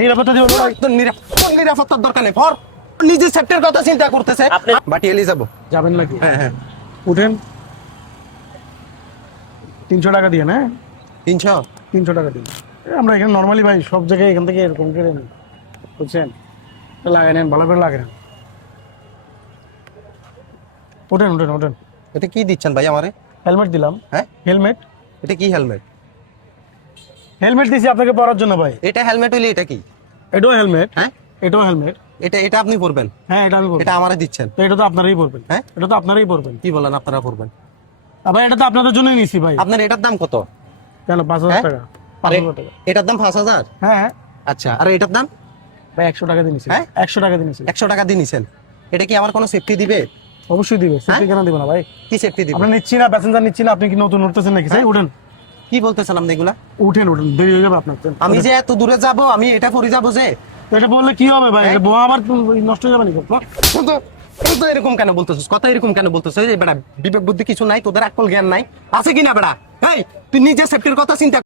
নিরাপত্তা দিব না। তোর নিরাপত্তার দরকার নেই, ফর নিজের সেফটির কথা চিন্তা করতেছে। বাটি এলি যাবো। যাবেন নাকি? হ্যাঁ হ্যাঁ, উঠেন। 300 টাকা দিয়ে না? 300। 300 টাকা দিন। আমরা এখানে নর্মালি ভাই সব জায়গায় এখান থেকে এরকম করে নিই, বুঝছেন? লাগাই নেন, ভালো করে লাগে নেন। ওঠেন ওঠেন ওঠেন। এটা কি দিচ্ছেন ভাই আমারে? হেলমেট দিলাম। হ্যাঁ, হেলমেট এটা কি হেলমেট? হেলমেট দিছি আপনাকে পরার জন্য ভাই। এটা হেলমেট হইলে এটা কি? এটাও হেলমেট। হ্যাঁ, এটাও হেলমেট। এটা আপনি পরবেন? হ্যাঁ, এটা আমি পরবো। এটা আমারে দিচ্ছেন? তো এটা তো আপনারাই পরবেন। হ্যাঁ, এটা তো আপনারাই পরবেন। কি বলেন আপনারা পরবেন? ভাই এটা তো আপনাদের জন্যই নিছি ভাই। আপনার এটার দাম কত? কেন 5000 হ্যাঁ? টাকা? 5000 টাকা। এটার দাম 5000? হ্যাঁ হ্যাঁ আচ্ছা, আর এটার দাম? ভাই 100 টাকা দিয়ে নিছি। হ্যাঁ? 100 টাকা দিয়ে নিছি। 100 টাকা দিয়ে নিছেন। এটা কি আমার কোনো সেফটি দিবে? অবশ্যই দিবে। সেফটি কেন দিবে না ভাই? কি সেফটি দিবে? আপনি নিচ্ছি না, প্যাসেঞ্জার নিচ্ছি না, আপনি কি নতুন উঠতেছেন নাকি? হ্যাঁ? উঠেন কি বলতেছেন আপনি এগুলা? উঠেন উঠেন, দেরি হয়ে যাবে আপনার। আমি যে এত দূরে যাব, আমি এটা পরে যাব যে? তো এটা বললে কি হবে ভাই? হ্যাঁ? এটা বোমা আবার নষ্ট হয়ে যাবে নাকি? তো এরকম কেন বলতেছিস? কথা এরকম কেন বলতেছিস? এই বেটা, বিবেক বুদ্ধি কিছু নাই তোদের, আকল জ্ঞান নাই আছে কিনা বেটা? এই তুই নিজের সেফটির কথা চিন্তা